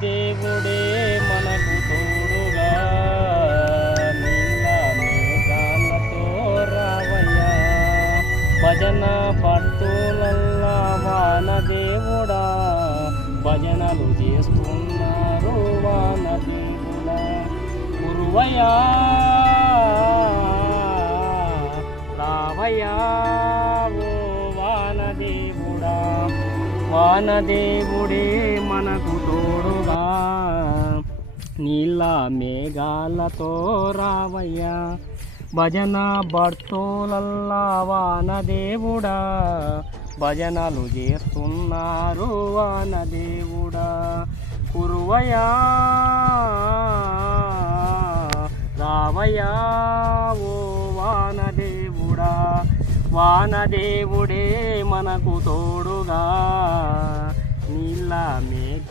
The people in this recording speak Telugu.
దేవుడే మనకు తోడుగా నీళ్ళ మేఘాలతో రావయ్యా భజన పట్టులల్లా వాన దేవుడా భజనలు చేస్తున్నారు వాన దేవుడా గురువయ్యా రావయ్యా ఓ వానదేవుడా వానదేవుడే మనకు తోడుగా నీళ్ళ మేఘాలతో రావయ్యా భజన భక్తులల్లా వానదేవుడా భజనలు చేస్తున్నారు వానదేవుడా కురువయ్యా రావయ్యా ఓ వానదేవుడా వానదేవుడే మనకు తోడుగా నీళ్ళ